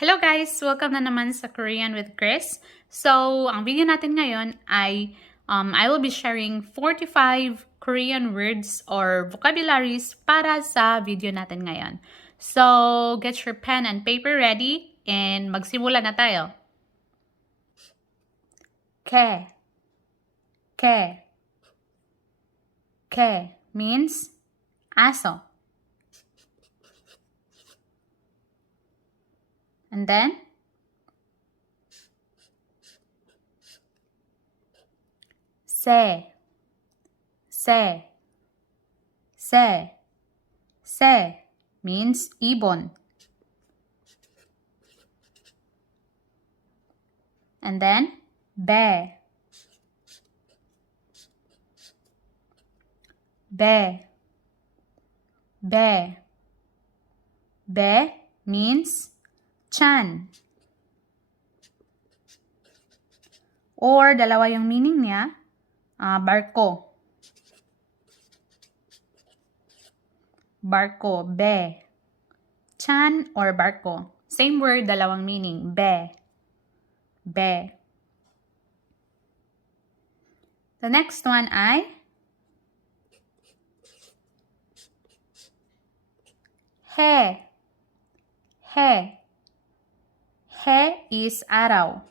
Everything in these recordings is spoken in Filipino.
Hello guys! Welcome na naman sa Korean with Chris. So, ang video natin ngayon ay I will be sharing 45 Korean words or vocabularies para sa video natin ngayon. So, get your pen and paper ready and magsimula na tayo. Ke. Ke. Ke means aso. And then, se. Se. Se. Se means ibon. And then, be. Be. Be. Be means chan. Or dalawa yung meaning niya, barko. Barko, be. Chan or barko. Same word, dalawang meaning, be. Be. The next one ay he. He. He is araw.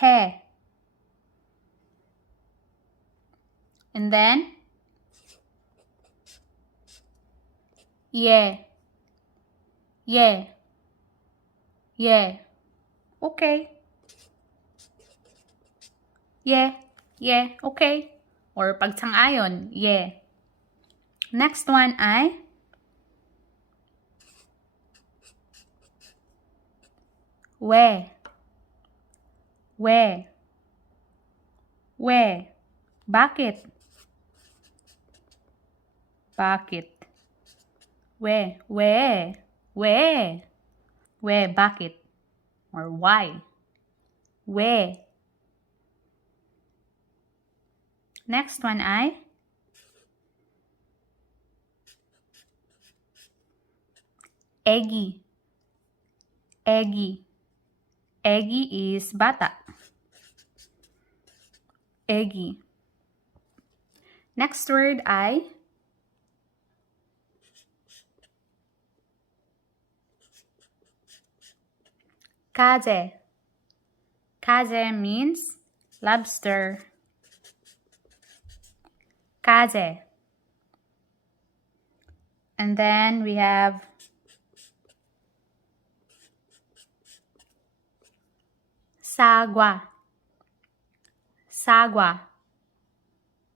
He. And then, ye. Ye. Ye. Okay. Ye. Ye. Okay. Or pagsang-ayon, ye. Next one ay we. We. We. Bakit? Bakit? We. We. We. We. Bakit? Or why? We. Next one ay eggy. Eggy. Eggy is bata. Eggy. Next word ay kaze. Kaze means lobster. Kaze. And then we have sagwa. Sagwa.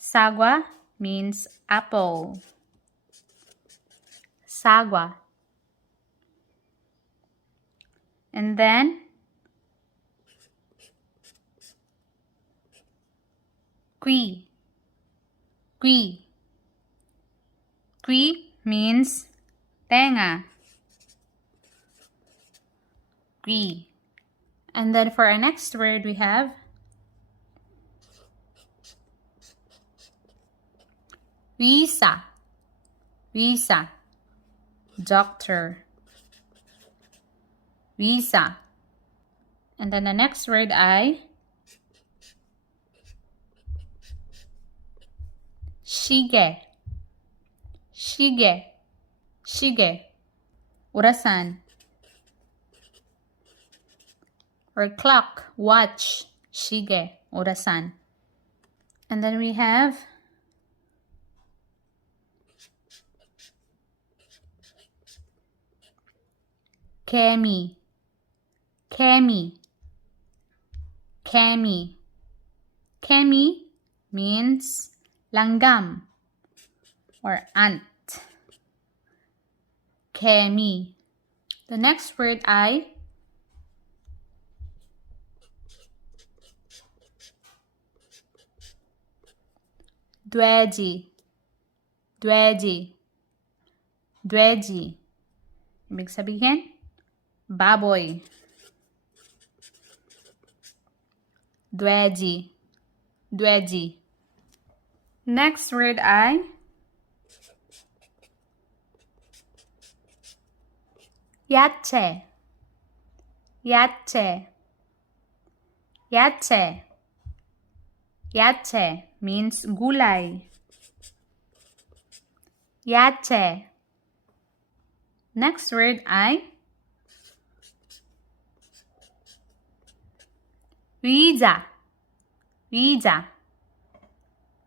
Sagwa means apple. Sagwa. And then kui. Kui. Kui means tenga. Kui. And then for our next word we have visa. Visa. Doctor. Visa. And then the next word ay shige. Shige. Shige. Orasan. Or clock, watch, shige, orasan. And then we have kemi. Kemi. Kemi. Kemi means langgam or ant. Kemi. The next word ay dweji. Dweji. Dweji. Ibig sabihin, baboy. Dweji. Dweji. Next word ay 야채, 야채, 야채. Yache means gulay. Yache. Next word ay 의자, 의자,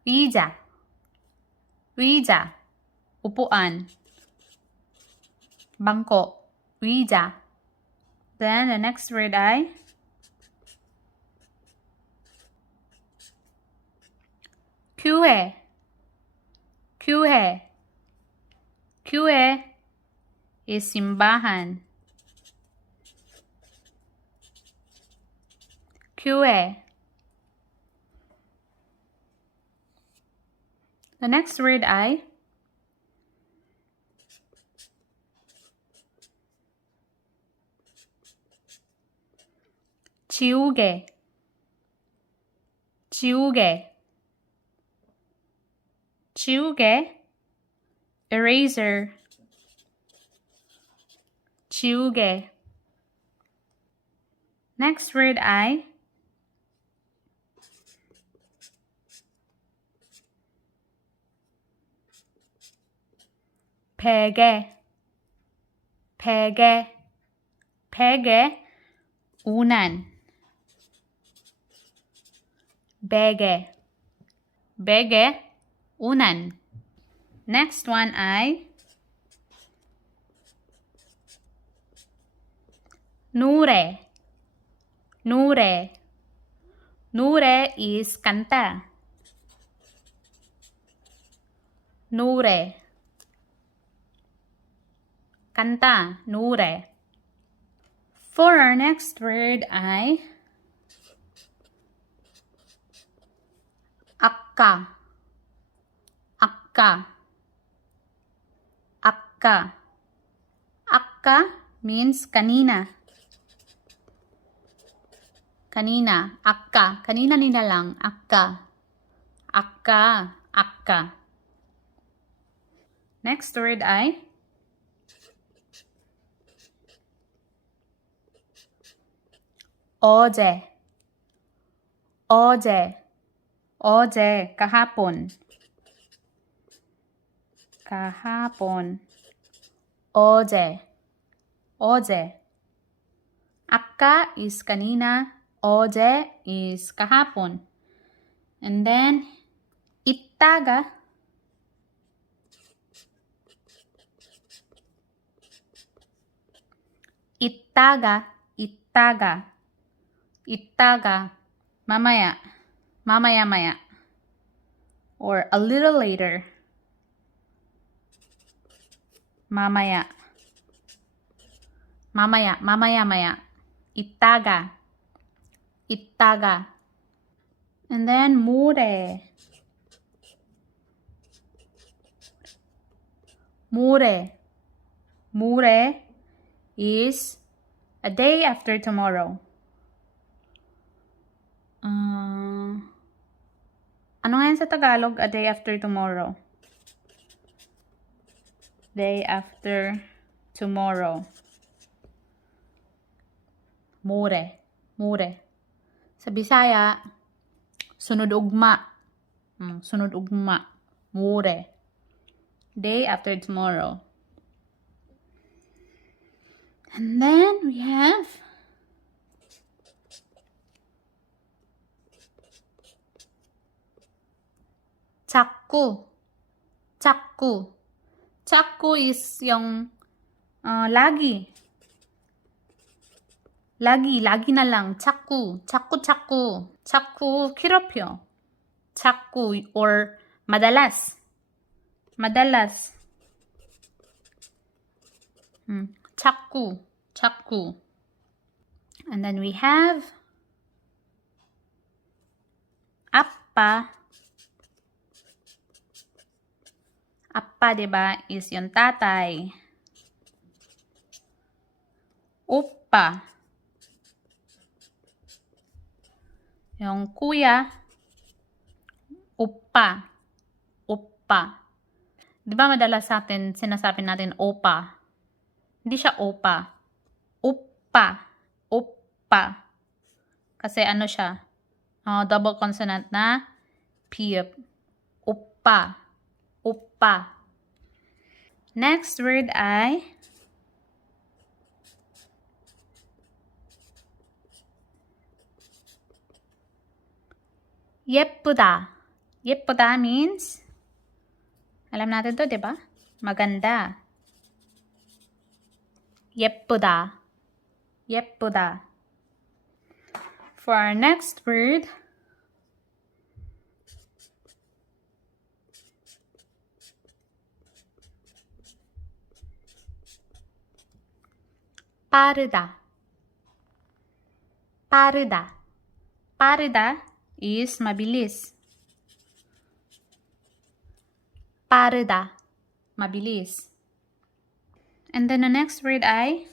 의자, 의자. Upuan. Bangko. 의자. Then the next word ay 교회, 교회. 교회 is simbahan. 교회. The next word ay 지우개, 지우개, 지우개. Eraser. 지우개. Next word ay 베개, 베개, 베개. 우난. 베개, 베개. 우난. Next one ay 노래, 노래. 노래 is kanta. 노래. Kanta, 노래. For our next word ay akka, akka, akka. Akka means kanina. Kanina, akka. Kanina nila lang, akka. Akka, akka. Next word ay 어제, 어제, 어제, kahapon. Kahapon. 어제, 어제. Akka is kanina, 어제 is kahapon. And then, ittaga. Ittaga, ittaga. Ittaga, mamaya, mamaya-maya, or a little later. Mamaya, mamaya, mamaya-maya. Ittaga, ittaga. And then mure, mure. Mure is a day after tomorrow. Ano nga yan sa Tagalog? A day after tomorrow. Day after tomorrow. Mure. Mure. Sa Bisaya, sunod ugma. Sunod ugma. Mure. Day after tomorrow. And then we have 자꾸. 자꾸. 자꾸 is yung lagi. lagi na lang. 자꾸. 자꾸 괴롭혀. 자꾸 or madalas. 자꾸. And then we have appa. Appa, diba, is yung tatay. Oppa. Yung kuya. Oppa. Diba madalas sa atin, sinasabi natin opa. Hindi siya opa. Oppa. Oppa. Kasi ano siya? Double consonant na P. Oppa. Oppa. Next word ay 예쁘다. 예쁘다 means, alam natin to, di ba? Maganda. 예쁘다. 예쁘다. For our next word, 빠르다. 빠르다. 빠르다 is mabilis. 빠르다. Mabilis. And then the next word ay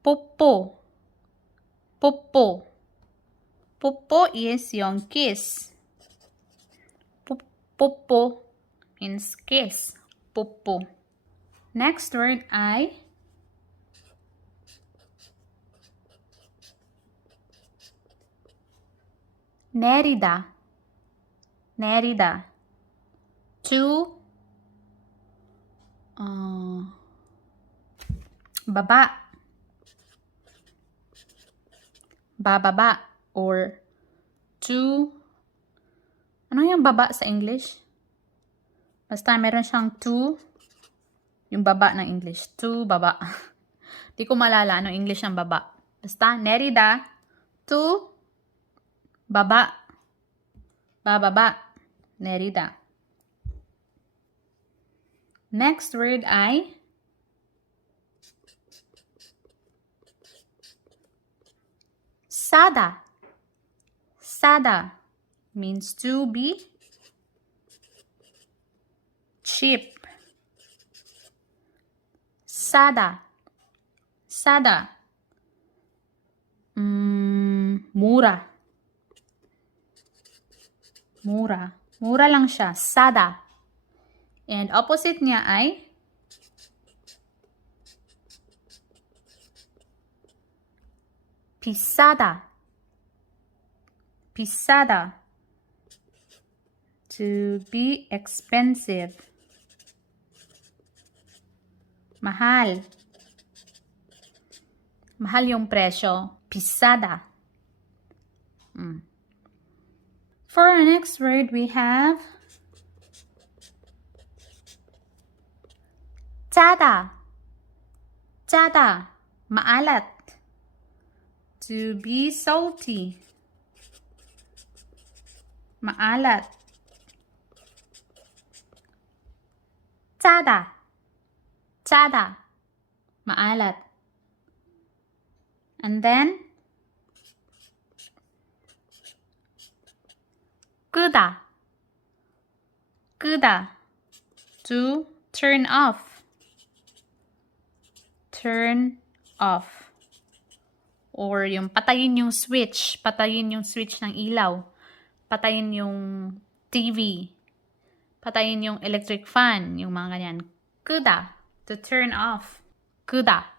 뽀뽀. 뽀뽀. 뽀뽀 is yung kiss. 뽀뽀 means kiss. 뽀뽀. Next word ay 내리다. 내리다. To baba. Bababa. Or to, ano yung baba sa English? Basta meron siyang to, yung baba ng English. To baba. Di ko malala anong English ng baba. Basta 내리다. To baba. Bababa. 내리다. Next word ay 싸다. 싸다 means to be cheap. 싸다. 싸다. Mura. Mura. Mura lang siya. Sada. And opposite niya ay 비싸다. 비싸다. To be expensive. Mahal. Mahal yung presyo. 비싸다. For our next word, we have 짜다. 짜다. Maalat. To be salty. Maalat. 짜다. 짜다. Maalat. And then 끄다. 끄다. To turn off. Turn off. Or yung patayin yung switch. Patayin yung switch ng ilaw. Patayin yung TV. Patayin yung electric fan. Yung mga ganyan. 끄다. To turn off. 끄다.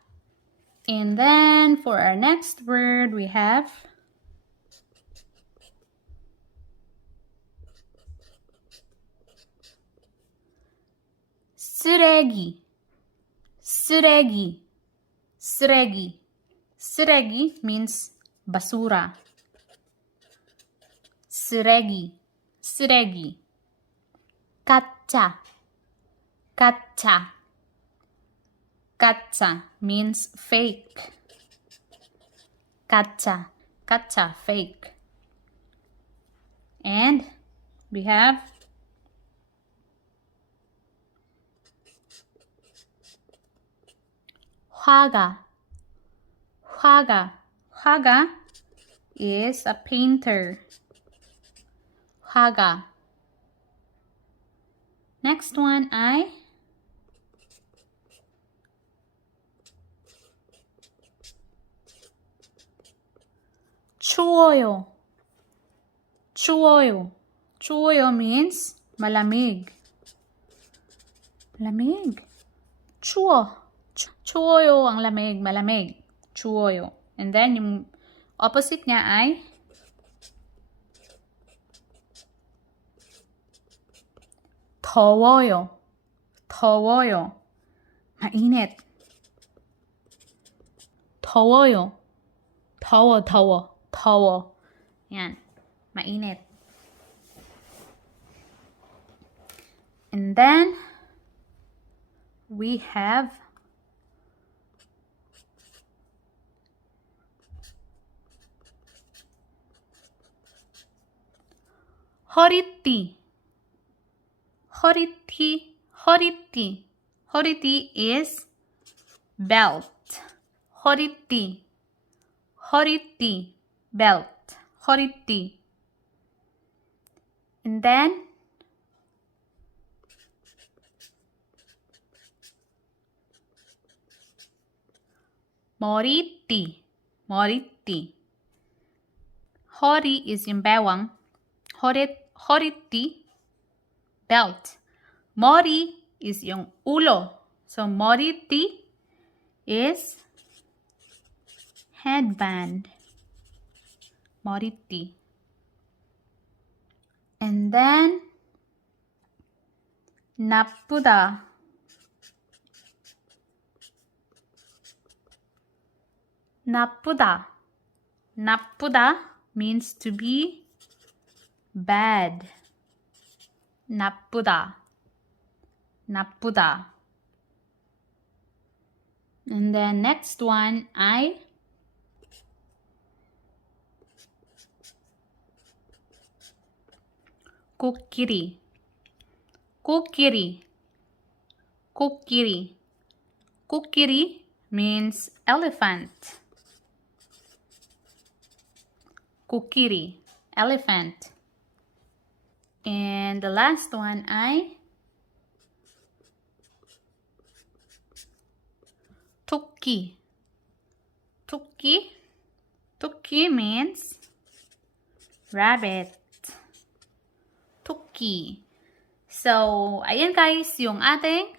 And then for our next word, we have 쓰레기. 쓰레기. 쓰레기. 쓰레기 means basura. 쓰레기. 쓰레기. 가짜. 가짜. 가짜 means fake. 가짜. 가짜, fake. And we have 화가. 화가. 화가 is a painter. 화가. Next one ay 추워요. 추워요. 추워요 means malamig. lamig. 추워. 추워요 ang lamig, malamig. 추워요. And then, yung opposite niya ay 더워요. 더워요. mainit. 더워요. 더워. Yan. Mainit. And then, we have 허리띠. 허리띠 is belt. 허리띠, belt. 허리띠. And then, 머리띠. 허리 is yung bewang. 허리띠, belt. 머리 is yung ulo. So, 머리띠 is headband. 머리띠. And then, 나쁘다. 나쁘다 means to be bad. 나쁘다. And then next one ay 코끼리. 코끼리 means elephant. 코끼리, elephant. And the last one ay 토끼. 토끼 means rabbit. 토끼. So, ayan guys, yung ating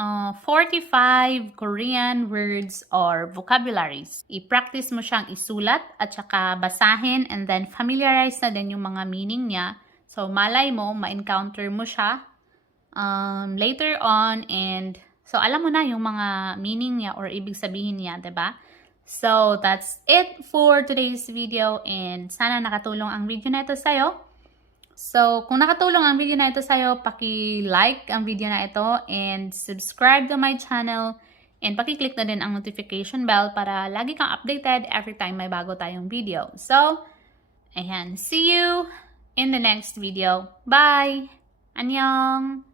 45 Korean words or vocabularies. I-practice mo siyang isulat at saka basahin and then familiarize na din yung mga meaning niya. So, malay mo, ma-encounter mo siya later on and so, alam mo na yung mga meaning niya or ibig sabihin niya, diba? So, that's it for today's video and sana nakatulong ang video na ito sa'yo. So, kung nakatulong ang video na ito sa'yo, paki-like ang video na ito and subscribe to my channel and paki-click na din ang notification bell para lagi kang updated every time may bago tayong video. So, ayan. See you in the next video. Bye! Annyeong!